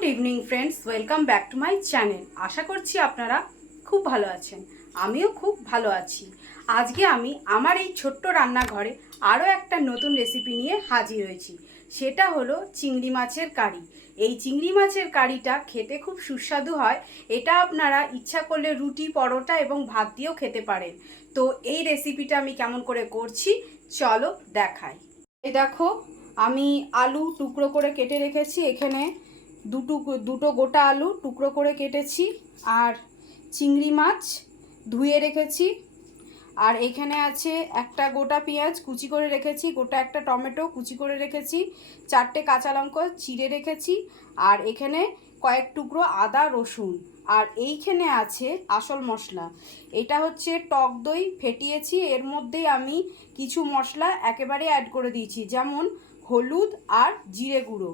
Good evening friends welcome back to my channel আশা করছি আপনারা খুব ভালো আছেন। আমিও খুব ভালো আছি। আজকে আমি আমার এই ছোট্ট রান্নাঘরে আরও একটা নতুন রেসিপি নিয়ে হাজির হয়েছি। সেটা হলো চিংড়ি মাছের কারি। এই চিংড়ি মাছের কারিটা খেতে খুব সুস্বাদু হয়। এটা আপনারা ইচ্ছা করলে রুটি, পরোটা এবং ভাত দিয়েও খেতে পারেন। তো এই রেসিপিটা আমি কেমন করে করছি, চলো দেখাই। এই দেখো, আমি আলু টুকরো করে কেটে রেখেছি এখানে। দুটো দুটো গোটা আলু টুকরো করে কেটেছি, আর চিংড়ি মাছ ধুয়ে রেখেছি, আর এখানে আছে একটা গোটা পেঁয়াজ কুচি করে রেখেছি, গোটা একটা টমেটো কুচি করে রেখেছি, চারটে কাঁচা লঙ্কা চিড়ে রেখেছি, আর এখানে কয়েক টুকরো আদা রসুন, আর এইখানে আছে আসল মশলা। এটা হচ্ছে টক দই ফেটিয়েছি, এর মধ্যেই আমি কিছু মশলা একেবারে অ্যাড করে দিয়েছি, যেমন হলুদ আর জিরে গুঁড়ো।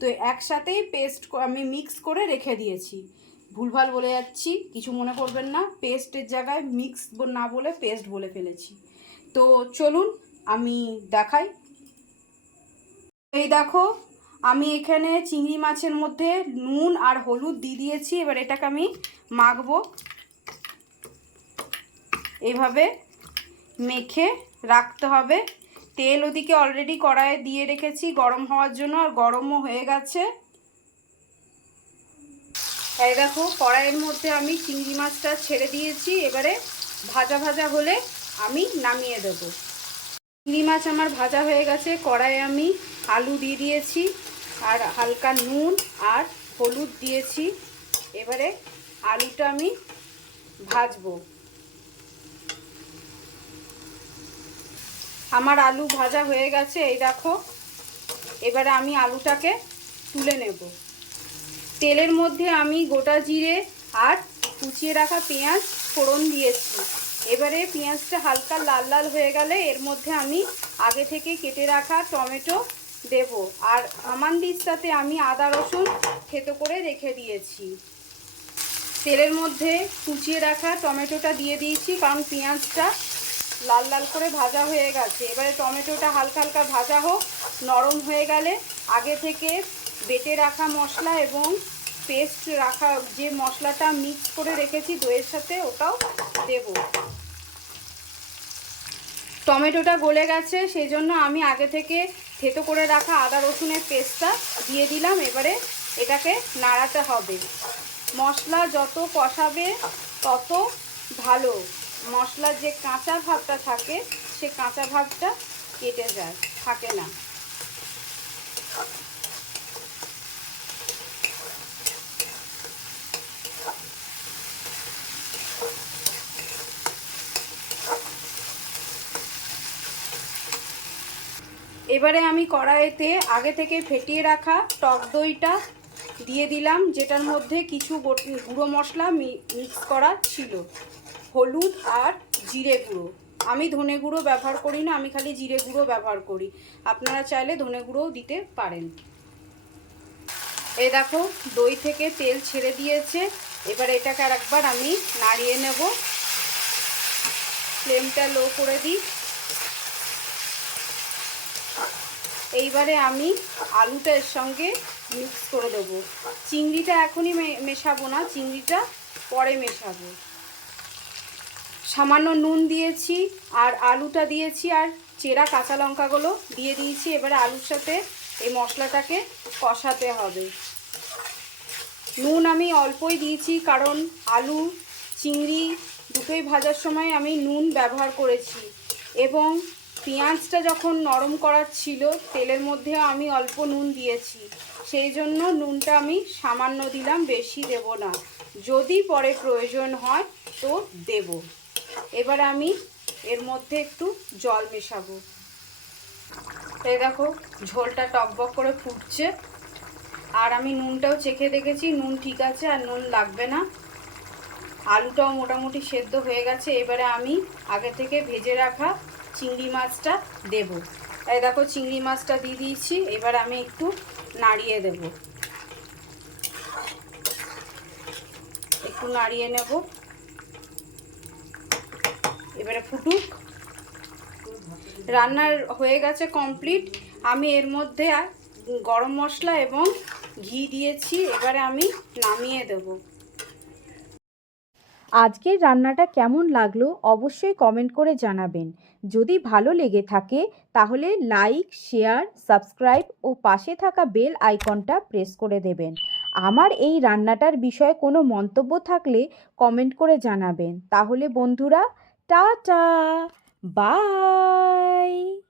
তো একসাথেই পেস্ট আমি মিক্স করে রেখে দিয়েছি। ভুলভাল বলে যাচ্ছি, কিছু মনে করবেন না পেস্টের জায়গায় মিক্স না বলে পেস্ট বলে ফেলেছি। তো চলুন, আমি দেখাই। এই দেখো, আমি এখানে চিংড়ি মাছের মধ্যে নুন আর হলুদ দিয়ে দিয়েছি, এবার এটাকে আমি মাখবো। এইভাবে মেখে রাখতে হবে। তেল ওদিকে অলরেডি কড়াইয়ে দিয়ে রেখেছি, গরম হওয়ার জন্য, আর গরমও হয়ে গেছে। এই দেখো, কড়াইয়ের মধ্যে আমি চিংড়ি মাছটা ছেড়ে দিয়েছি, এবারে ভাজা ভাজা হলে আমি নামিয়ে দেব। চিংড়ি মাছ আমার ভাজা হয়ে গেছে, কড়াইয়ে আমি আলু দিয়ে দিয়েছি, আর হালকা নুন আর হলুদ দিয়েছি। এবারে আলুটা আমি ভাজবো। আমার আলু ভাজা হয়ে গেছে, এই দেখো। এবারে আমি আলুটাকে তুলে নেব। তেলের মধ্যে আমি গোটা জিরে আর কুচিয়ে রাখা পেঁয়াজ ফোড়ন দিয়েছি। এবারে পেঁয়াজটা হালকা লাল লাল হয়ে গেলে এর মধ্যে আমি আগে থেকে কেটে রাখা টমেটো দেব। আর আমান্দির সাথে আমি আদা রসুন থেতো করে রেখে দিয়েছি। তেলের মধ্যে কুচিয়ে রাখা টমেটোটা দিয়ে দিয়েছি, কারণ পেঁয়াজটা লাল লাল করে ভাজা হয়ে গেছে। এবারে টমেটোটা হালকা হালকা ভাজা হোক, নরম হয়ে গেলে আগে থেকে বেটে রাখা মশলা এবং পেস্ট রাখা যে মশলাটা মিক্স করে রেখেছি দইয়ের সাথে, ওটাও দেব। টমেটোটা গলে গেছে সেই জন্য আমি আগে থেকে থেতো করে রাখা আদা রসুনের পেস্টটা দিয়ে দিলাম। এবারে এটাকে নাড়াতে হবে। মশলা যত কষাবে তত ভালো। মশলার যে কাঁচা ভাবটা থাকে, সে কাঁচা ভাবটা কেটে যায়, থাকে না। এবারে আমি কড়াইতে আগে থেকে ফেটিয়ে রাখা টক দইটা দিয়ে দিলাম, যেটার মধ্যে কিছু গুঁড়ো মশলা মিক্স করা ছিল। হলুদ আর জিরে গুঁড়ো। আমি ধনে গুঁড়ো ব্যবহার করি না, আমি খালি জিরে গুঁড়ো ব্যবহার করি। আপনারা চাইলে ধনে গুঁড়োও দিতে পারেন। এই দেখো, দই থেকে তেল ছেড়ে দিয়েছে। এবার এটাকে আর একবার আমি নাড়িয়ে নেব। ফ্লেমটা লো করে দিই। এইবারে আমি আলুটা এর সঙ্গে মিক্স করে দেবো। চিংড়িটা এখনই মেশাবো না, চিংড়িটা পরে মেশাবো। সামান্য নুন দিয়েছি আর আলুটা দিয়েছি আর চেরা কাঁচা লঙ্কাগুলো দিয়ে দিয়েছি। এবারে আলুর সাথে এই মশলাটাকে কষাতে হবে। নুন আমি অল্পই দিয়েছি কারণ আলু, চিংড়ি দুটোই ভাজার সময় আমি নুন ব্যবহার করেছি এবং পেঁয়াজটা যখন নরম করার ছিল তেলের মধ্যে আমি অল্প নুন দিয়েছি। সেই জন্য নুনটা আমি সামান্য দিলাম, বেশি দেব না। যদি পরে প্রয়োজন হয় তো দেব। এবার আমি এর মধ্যে একটু জল মেশাবো। এই দেখো, ঝোলটা টকবক করে ফুটছে। আর আমি নুনটাও চেখে দেখেছি, নুন ঠিক আছে আর নুন লাগবে না। আলুটাও মোটামুটি সেদ্ধ হয়ে গেছে, এবারে আমি আগে থেকে ভেজে রাখা চিংড়ি মাছটা দেব। এই দেখো, চিংড়ি মাছটা দিয়ে দিয়েছি, এবার আমি একটু নাড়িয়ে দেব। একটু নাড়িয়ে নেব। এবারে ফুটুক। রান্নার হয়ে গেছে কমপ্লিট আমি এর মধ্যে গরম মশলা এবং ঘি দিয়েছি। এবারে আমি নামিয়ে দেবো। আজকের রান্নাটা কেমন লাগল অবশ্যই কমেন্ট করে জানাবেন। যদি ভালো লেগে থাকে, তাহলে লাইক শেয়ার সাবস্ক্রাইব ও পাশে থাকা বেল আইকনটা প্রেস করে দেবেন। আমার এই রান্নাটার বিষয়ে কোনো মন্তব্য থাকলে কমেন্ট করে জানাবেন। তাহলে বন্ধুরা Tata. Bye.